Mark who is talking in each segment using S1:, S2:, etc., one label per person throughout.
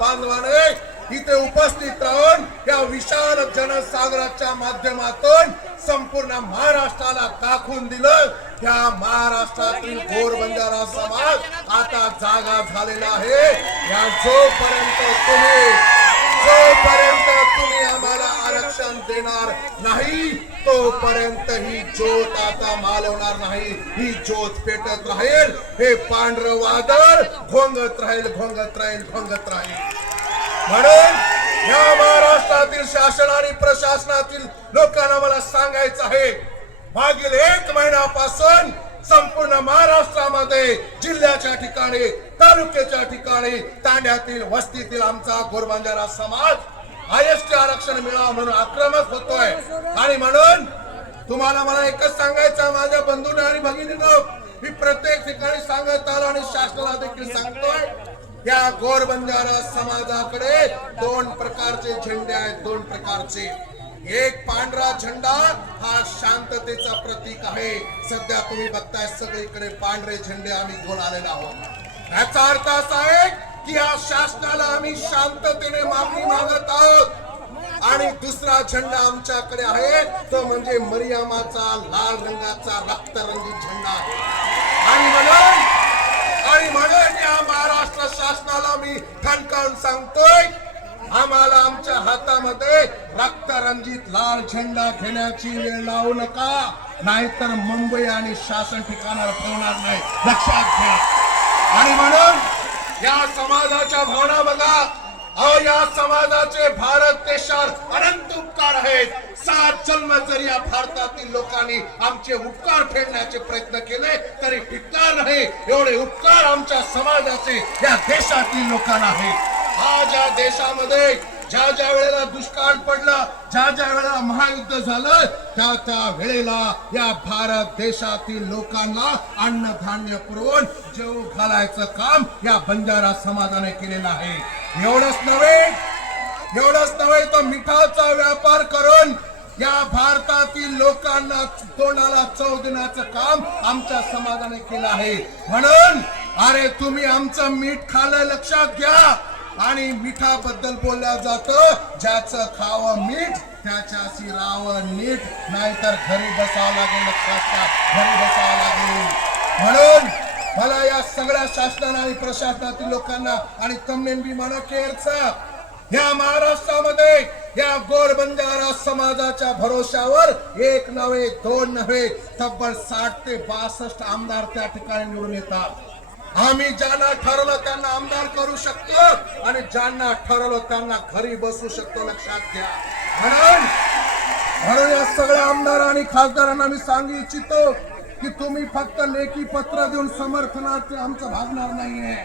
S1: बांधवाने इथे उपस्थित राहून या विशाल जनसागराच्या माध्यमातून संपूर्ण महाराष्ट्राला दाखवून दिलं. त्या महाराष्ट्रातील गोर बंजारा समाज आता जागा झालेला आहे. या जोपर्यंत तुम्ही जोपर्यंत तुम्ही आम्हाला आरक्षण देणार नाही तोपर्यंत ही ज्योत आता मालवणार नाही. ही ज्योत पेटत राहील. हे पांढर वादळ घोंगत राहील घोंगत राहील घोंगत राहील. म्हणून या महाराष्ट्रातील शासन आणि प्रशासनातील लोकांना मला सांगायचं आहे मागील एक महिन्यापासून संपूर्ण महाराष्ट्रामध्ये जिल्ह्याच्या ठिकाणी तालुक्याच्या ठिकाणी तांड्यातील वस्तीतील आमचा गोरबांजारा समाज आयएसटी आरक्षण मिळावा म्हणून आक्रमक होतोय. आणि म्हणून तुम्हाला मला एकच सांगायचं माझ्या बंधूंना आणि भगिनीनं मी प्रत्येक ठिकाणी सांगत आलो आणि शासनाला देखील सांगतोय या गोर बंजारा समाजाकडे दोन प्रकारचे झेंडे आहेत दोन प्रकारचे. एक पांढरा झेंडा हा शांततेचा प्रतीक आहे. सध्या तुम्ही बघताय सगळीकडे पांढरे झेंडे आम्ही घेऊन आलेलो आहोत. याचा अर्थ असा आहे की या शासनाला आम्ही शांततेने मागणी मागत आहोत. आणि दुसरा झेंडा आमच्याकडे आहे तो म्हणजे मरियामाचा लाल रंगाचा रक्तरंगी झेंडा. आहे आणि म्हणून आणि म्हणून या महाराष्ट्र शासनाला मी ठणकावून सांगतोय आम्हाला आमच्या हातामध्ये रक्तरंजित लाल झेंडा घेण्याची वेळ लावू नका नाहीतर मुंबई आणि शासन ठिकाणावर ठेवणार नाही. लक्षात घ्या. आणि म्हणून या समाजाच्या भावना बघा. अहो या समाजाचे भारत देशावर अनंत उपकार आहेत. सात जन्म जरी या भारतातील लोकांनी आमचे उपकार फेडण्याचे प्रयत्न केले तरी टिकणार नाही. एवढे उपकार आमच्या समाजाचे या देशातील लोकांना आहे आज या देशामध्ये ज्या ज्या वेळेला दुष्काळ पडला ज्या ज्या वेळेला महायुद्ध झालं त्या त्या वेळेला या भारत देशातील लोकांना अन्नधान्य पुरवून जेव घालायचं काम या बंजारा समाजाने केलेलं आहे. एवढंच नव्हे एवढंच नव्हे तर मिठाचा व्यापार करून या भारतातील लोकांना तोंडाला चव देण्याचं काम आमच्या समाजाने केलं आहे. म्हणून अरे तुम्ही आमचं मीठ खाल्लं लक्षात घ्या. आणि मिठाबद्दल बोलल्या जातं ज्याचं खावं मीठ त्याच्याशी राहावं नीट. नाहीतर घरी बसावं लागेल लक्षात घ्या घरी बसावं लागेल. म्हणून मला या सगळ्या शासनाला आणि प्रशासनातील लोकांना आणि तमनेन विमान केअरचा. या महाराष्ट्रामध्ये या गोर बंजारा समाजाच्या भरोशावर एक नव्हे दोन नव्हे तब्बल साठ ते बासष्ट आमदार त्या ठिकाणी निवडून येतात. आम्ही ज्यांना ठरवलं त्यांना आमदार करू शकतो आणि ज्यांना ठरवलं त्यांना घरी बसू शकतो लक्षात घ्या. म्हणून म्हणून या सगळ्या आमदार आणि खासदारांना मी सांगू इच्छितो की तुम्ही फक्त लेखी पत्र देऊन समर्थनाचे आमचं भागणार नाहीये.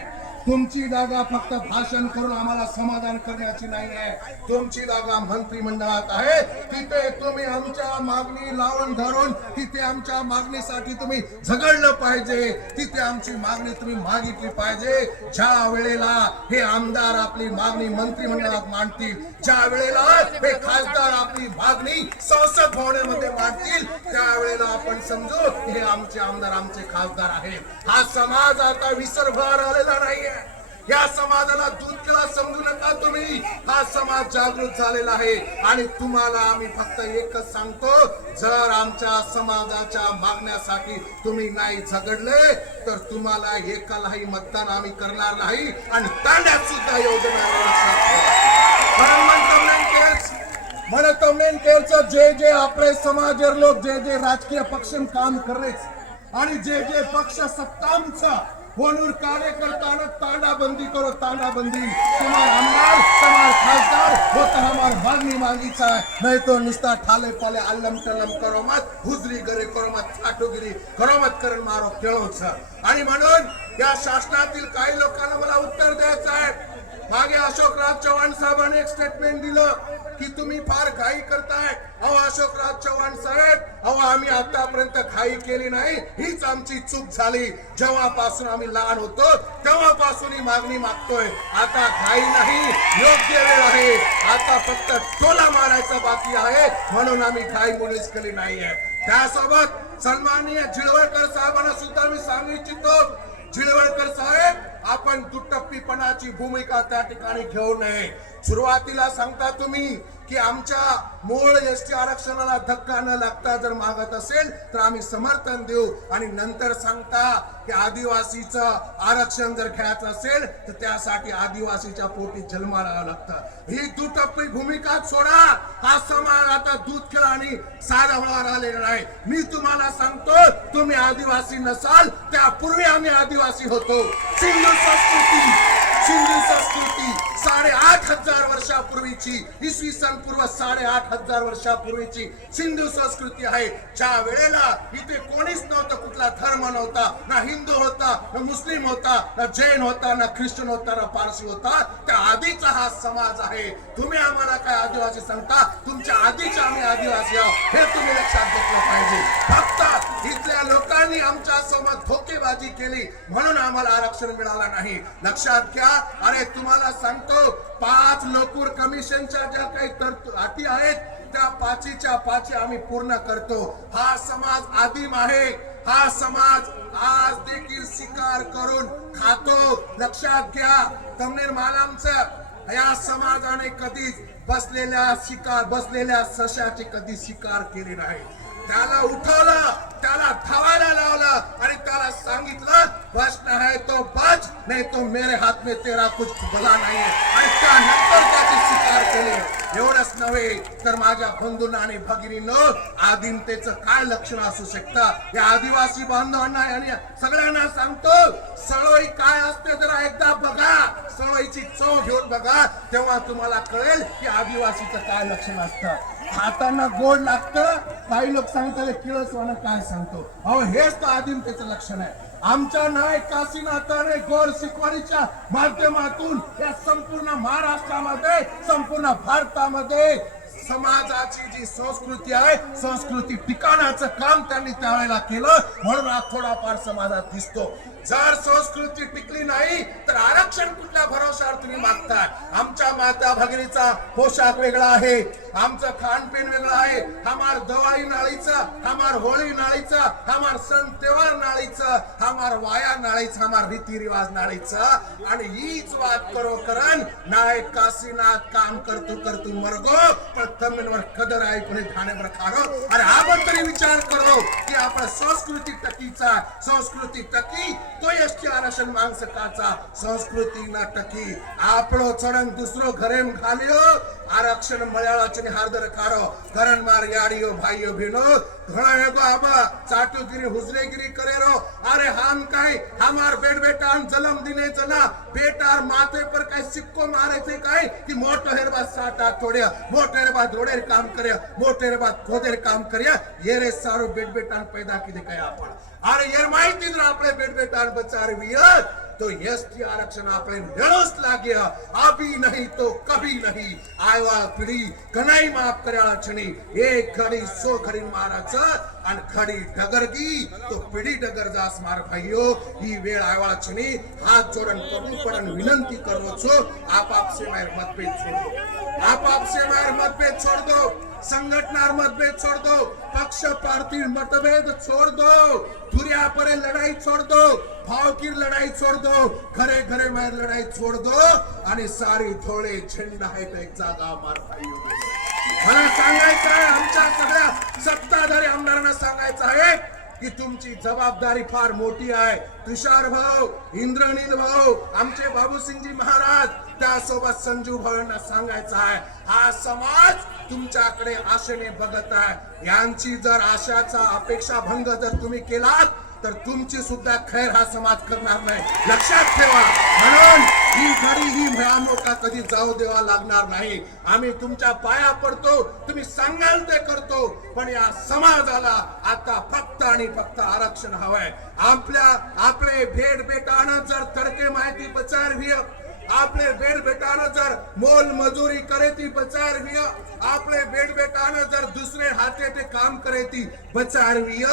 S1: तुमची जागा फक्त भाषण करून आम्हाला समाधान करण्याची नाही आहे. तुमची जागा मंत्रिमंडळात आहे. तिथे तुम्ही आमच्या मागणी लावून धरून तिथे आमच्या मागणीसाठी तुम्ही झगडलं पाहिजे. तिथे आमची मागणी तुम्ही मागितली पाहिजे. ज्या वेळेला हे आमदार आपली मागणी मंत्रिमंडळात मांडतील ज्या वेळेला हे खासदार आपली मागणी संसद भवनामध्ये मांडतील त्यावेळेला आपण समजू हे आमचे आमदार आमचे खासदार आहेत. हा समाज आता विसरभर आलेला नाहीये. या समाजाला दूध समजू नका तुम्ही. हा समाज जागृत झालेला आहे. आणि तुम्हाला आम्ही फक्त एकच सांगतो जर आमच्या समाजाच्या मागण्यासाठी तुम्ही नाही झगडले तर तुम्हाला एकालाही मतदान आम्ही करणार नाही आणि तांड्यात सुद्धा योजना म्हणून म्हणतो नेमकेच जे जे आपले समाज लोक जे जे राजकीय पक्ष काम करेच आणि जे जे पक्ष सत्तांचा फोनवर कार्यकर्ता तांडाबंदी करो तांडाबंदी. तुम्हार आमदार तुम्हार खासदार हो वो तो हमार मांगनी मागीचा है नहीं तो निस्ता ठाले पाले अल्लम टलम करो मत हुजरी गरे करो मत छाटोगिरी करो मत करण मारो खेळोच. आणि म्हणून या शासनातील काही लोकांना मला उत्तर द्यायचं आहे. मागे अशोकराज चव्हाण साहेबांनी एक स्टेटमेंट दिलं की तुम्ही फार घाई करताय. अहो अशोकराज चव्हाण साहेब अहो आम्ही आतापर्यंत घाई केली नाही. हीच आमची चूक झाली. जेव्हापासून आम्ही लहान होतो तेव्हापासून ही मागणी मागतोय. आता घाई नाही योग्य वेळ आहे. आता फक्त टोला मारायचा बाकी आहे. म्हणून आम्ही घाई मुळीच केली नाहीये. त्यासोबत सन्माननीय झिळवळकर साहेबांना सुद्धा मी सांगू इच्छितो. झिळवळकर साहेब आपण दुटप्पीपणाची भूमिका त्या ठिकाणी घेऊ नये. सुरुवातीला सांगता तुम्ही की आमच्या मूळ एस टी आरक्षणाला धक्का न लागता जर मागत असेल तर आम्ही समर्थन देऊ. आणि नंतर सांगता की आदिवासीचं आरक्षण जर घ्यायचं असेल तर त्यासाठी आदिवासीच्या पोटी जन्माला लागतं. ही दुटप्पी भूमिका सोडा. हा समाज आता दूध खेळ आणि साधा होणार आलेला नाही मी तुम्हाला सांगतो तुम्ही आदिवासी नसाल त्यापूर्वी आम्ही आदिवासी होतो. सिंधू संस्कृती. सिंधी संस्कृती साडेआठ हजार वर्षापूर्वीची इसवी सन पूर्व साडेआठ हजार वर्षापूर्वीची सिंधू संस्कृती आहे. ज्या वेळेला इथे कोणीच नव्हतं कुठला धर्म नव्हता ना हिंदू होता ना मुस्लिम होता ना जैन होता ना ख्रिश्चन होता ना पारसी होता त्या आधीचा हा समाज आहे. तुम्ही आम्हाला काय आदिवासी सांगता? तुमच्या आधीच्या आम्ही आदिवासी आहोत. हे तुम्ही लक्षात घेतलं पाहिजे. तिथल्या लोकांनी आमच्यासोबत धोकेबाजी केली. म्हणून आम्हाला आरक्षण मिळालं नाही. लक्षात घ्या. अरे तुम्हाला सांगतो पाच लोकूर कमिशनच्या ज्या काही अटी आहेत त्या पाचीच्या पाची आम्ही पूर्ण करतो. हा समाज आदिम आहे. हा समाज आज देखील शिकार करून खातो. लक्षात घ्या. तमनेर मालामचं या समाजाने कधीच बसलेल्या शिकार बसलेल्या सशाचे कधी शिकार केले नाही. त्याला उठवलं. त्याला धावायला लावलं आणि त्याला सांगितलं बस नाही तो बच नाही तो मेरे हात में तेरा कुछ भला नाही आणि त्यानंतर त्याची शिकार केली. एवढंच नव्हे तर माझ्या बंधूंना आणि भगिनीनं आदिमतेचं काय लक्षण असू शकतं? या आदिवासी बांधवांना आणि सगळ्यांना सांगतो सळोई काय असते जरा एकदा बघा. सळोईची चव घेऊन बघा. तेव्हा तुम्हाला कळेल की आदिवासीचं काय लक्षण असतं. खाताना गोड लागतं. काही लोक सांगतात किळसवानं काय सांगतो? अहो हेच तर आदिमतेचं लक्षण आहे. आमच्या नाय काशीनाथाने गोड शिकवणीच्या माध्यमातून या संपूर्ण महाराष्ट्रामध्ये संपूर्ण भारतामध्ये समाजाची जी संस्कृती आहे संस्कृती टिकाणाचं काम त्यांनी त्यावेळेला केलं. म्हणून हा थोडाफार समाजात दिसतो. जर संस्कृती टिकली नाही तर आरक्षण कुठल्या भरोशावर तुम्ही मागताय? आमच्या माता भगिनीचा पोशाख वेगळा आहे आमचं खानपीन वेगळं आहे हमार दवाई नाळीचं हमार होळी नाळीचं हमार सण तेव्हार नाळीचं हमार वाया नाळीचं हमार रीतिरिवाज नाळीचं. आणि हीच वाद करो करण नायक काशीनाथ काम करतो करतो मरगो पण कदर आहे कोणी ठाण्यावर खारो. अरे आपण तरी विचार करो की आपण संस्कृती टकीचा संस्कृती टकी तो एसटी आरक्षण मांग सकाचा संस्कृती न टकी आपलो चढण दुसरो घरे घालियो. आरक्षण मळ्याळाचे हार्दर खारो करण मार याडियो भाईयो बहनो घणा एगो आबा चाटुगिरी हुजरेगिरी करे रो अरे हम काई हमार बेट बेटा जलम दिने चला बेटार माथे पर काय सिक्को मारे थे काय की मोटो हेरबा साटा तोड्या. रे हेरबा धोडेर काम कर्या. मोटो हेरबा खोदेर काम कर्या. ये रे सारो बेट बेटान पैदा किदे काय आपण. अरे यार ને તાર બચારવીયત તો યશથી આરક્ષણ આપણે નડોસ લાગ્યા આપી નહીં તો કભી નહીં. આવા પીડી ઘણાઈ માફ કર્યા છણી એ ઘડી સો ઘડી મહારાજ અને ખડી ડગર ગી. તો પીડી ડગર જાસ મારા ભાઈઓ, ઈ વેળ આવ્યા છણી હાથ જોડન કરવું પણ વિનંતી કરો છો. આપ આપસે માર મતભેદ છોડો આપ આપસે માર મતભેદ છોડ દો. छोड़ संघटनार मतभेद छोड़ दो पक्ष पार्टी मतभेद छोड़ दो दुरिया परे लड़ाई छोड़ दो भाव की लड़ाई छोड़ दो घरे घरे में लड़ाई छोड़ दो आणि सारी थोडे झेंडा आहे तो एक जागा मारता भाईयो मला सांगायचं आहे आमच्या सगळ्या सत्ताधारी आमदारांना सांगायचं आहे की तुमची जबाबदारी फार मोठी आहे. तुषार भाऊ इंद्रनील भाऊ आमचे बाबूसिंगजी महाराज त्यासोबत संजू भाऊंना सांगायचं आहे हा समाज तुमच्याकडे आशेने बघत आहे. यांची जर आशाचा अपेक्षा भंग जर तुम्ही केलात तर तुमची सुद्धा खैर हा समाज करणार नाही. लक्षात ठेवा म्हणून ही घडी ही मिळामोठा कधी जाऊ देवा लागणार नाही. आम्ही तुमच्या पाया पडतो तुम्ही सांगाल ते करतो पण या समाजाला आता फक्त आणि फक्त आरक्षण हवंय. आपल्या आपले भेट बेटानं जर तडके माहिती प्रचार व्हिय आपले बेड बेटानं जर मोल मजुरी करे ती बचारवीय. आपले बेड बेटानं जर दुसरे हाते ते काम करेती बचारवीय.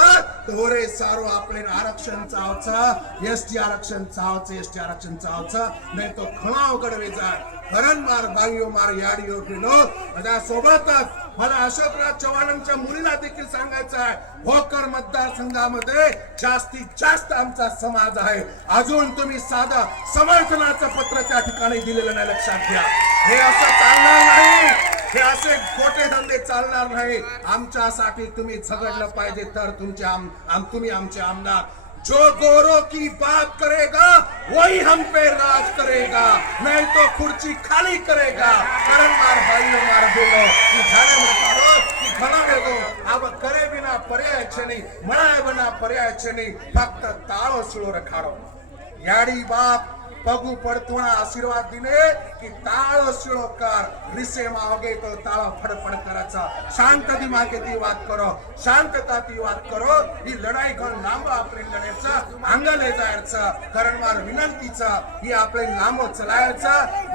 S1: तो रे सारो आपले आरक्षण चावचा एस टी आरक्षण चावचं एस टी आरक्षण चावचं. नाही तो खणा उघडवे जाय मार बांगयो मार याडियो गेलो त्या सोबतच मला अशोकराज चव्हाणांच्या मुलीला देखील सांगायचं आहे भोकर मतदारसंघामध्ये जास्तीत जास्त आमचा समाज आहे. अजून तुम्ही साधा समर्थनाचं पत्र त्या ठिकाणी दिलेलं नाही लक्षात घ्या. हे असं चालणार नाही. हे असे खोटे धंदे चालणार नाही. आमच्यासाठी तुम्ही झगडलं पाहिजे तर तुमचे आम आम- तुम्ही आमचे आमदार जो गोरों की बात करेगा वही हम पे राज करेगा नहीं तो कुर्सी खाली करेगा कारण मार भाईओ मार बेलो की झाडे मारो की घणा बेगो अब करे बिना पर्याय છે નહીં મળાય બના પર્યાય છે નહીં ફક્ત તાળો શીળો રખાડો याडी बाप पगू पडतोळा आशीर्वाद दिले की ताळ शिळोकार रिसे मागे तो ताळा फडफड कराचा शांत दिमागे ती वाद करो. शांतता ती वाद करो. ही लढाई करून लांब आपले लढायचा अंग ले जायचा करणवार विनंतीचा ही आपले लांब चलायचा.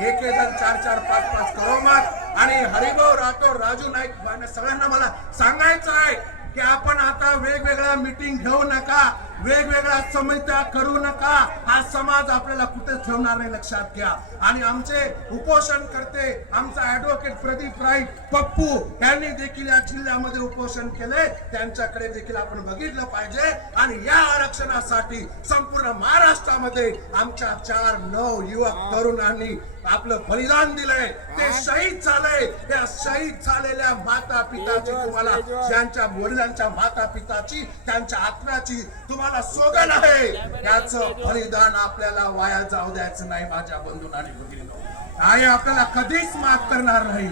S1: एक जण चार चार पाच पाच करो मत. आणि हरिभाऊ राठोड राजू नाईक सगळ्यांना मला सांगायचं आहे की आपण आता वेगवेगळ्या मीटिंग घेऊ नका. वेगवेगळ्या समित्या करू नका. हा समाज आपल्याला कुठे ठेवणार नाही लक्षात घ्या. आणि आमचे उपोषण करते आमचा ऍडव्होकेट प्रदीप राय पप्पू यांनी देखील या जिल्ह्यामध्ये उपोषण केले. त्यांच्याकडे देखील आपण बघितलं पाहिजे. आणि या आरक्षणासाठी संपूर्ण महाराष्ट्रामध्ये आमच्या चार नऊ युवक तरुणांनी आपलं बलिदान दिलंय. ते शहीद झाले त्या शहीद झालेल्या माता पिताची तुम्हाला ज्यांच्या वडिलांच्या माता पिताची त्यांच्या आत्म्याची तुम्हाला सोगन आहे. त्याच बलिदान आपल्याला वाया जाऊ द्यायचं नाही माझ्या बंधून आणि भगिनींनो. आई आपल्याला कधीच माफ करणार नाही.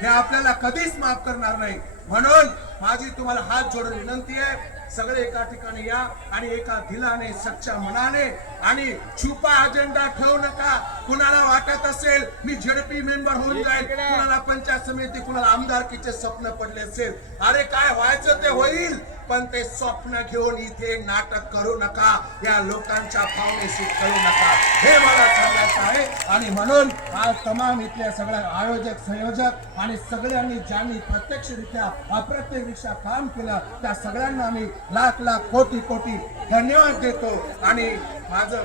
S1: हे आपल्याला कधीच माफ करणार नाही. म्हणून माझी तुम्हाला हात जोडून विनंती आहे सगळे एका ठिकाणी या आणि एका दिलाने सच्च्या मनाने आणि छुपा अजेंडा ठेवू नका. कुणाला वाटत असेल मी झेडपी मेंबर होऊन जाईल कुणाला पंचायत समिती कुणाला आमदारकीचे स्वप्न पडले असेल अरे काय व्हायचं ते होईल? पण ते स्वप्न घेऊन इथे नाटक करू नका. या लोकांच्या भावनेशी करू नका. हे मला सांगायचं आहे. आणि म्हणून आज तमाम इथल्या सगळ्या आयोजक संयोजक आणि सगळ्यांनी ज्यांनी प्रत्यक्षरित्या अप्रत्यक्षरित्या काम केलं त्या सगळ्यांना मी लाख लाख कोटी कोटी धन्यवाद देतो. आणि माझं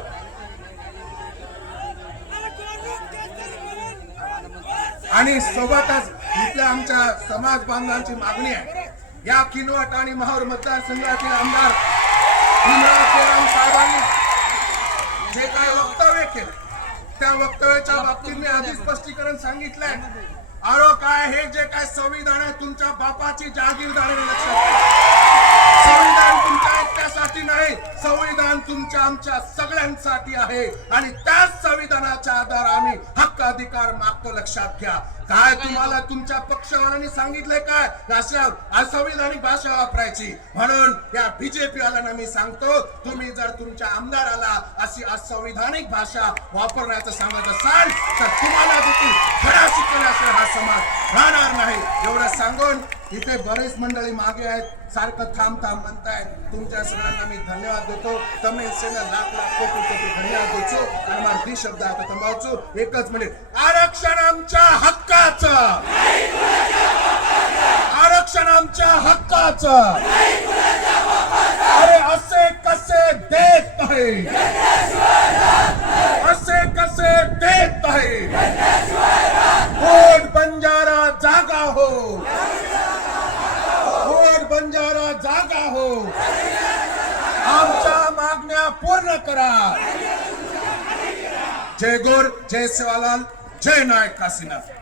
S1: आणि सोबतच इथल्या आमच्या समाज बांधवांची मागणी आहे. या किनवट आणि महावर मतदारसंघातील आमदार भीमराव केराम साहेबांनी जे काय वक्तव्य केलं त्या वक्तव्याच्या बाबतीत मी आधी स्पष्टीकरण सांगितलंय. आरो काय हे जे काय संविधान आहे तुमच्या बापाची जागीरदार लक्षात संविधान तुमच्या एकट्यासाठी नाही संविधान तुमच्या आमच्या सगळ्यांसाठी आहे. आणि त्याच संविधानाच्या आधार आम्ही हक्क अधिकार मागतो लक्षात घ्या. काय तुम्हाला तुमच्या पक्षवाल्यांनी सांगितलंय काय? असंविधानिक भाषा वापरायची. म्हणून या बीजेपी वाल्यांना मी सांगतो तुम्ही जर तुमच्या आमदाराला अशी असंविधानिक भाषा वापरण्याचं सांगत असाल तर तुम्हाला देखील धडा शिकवल्याशिवाय हा समाज राहणार नाही. एवढं सांगून इथे बरेच मंडळी मागे आहेत. सारखं थांब थांब म्हणताय तुमच्या सगळ्यांना मी धन्यवाद देतो. तमिळ सेना लाख लाख कोटी कोटी धन्यवाद देतो. आणि मला ती शब्द आता थांबवचो एकच म्हणजे आरक्षण आमच्या हक्क हक्काचं आरक्षण आमच्या हक्काचं. अरे असे कसे देत आहे असे कसे देत आहे वोट बंजारा जागा हो. वोट बंजारा जागा हो. आमच्या मागण्या पूर्ण करा. जय गोर जय सेवालाल जय नायक काशीनाथ.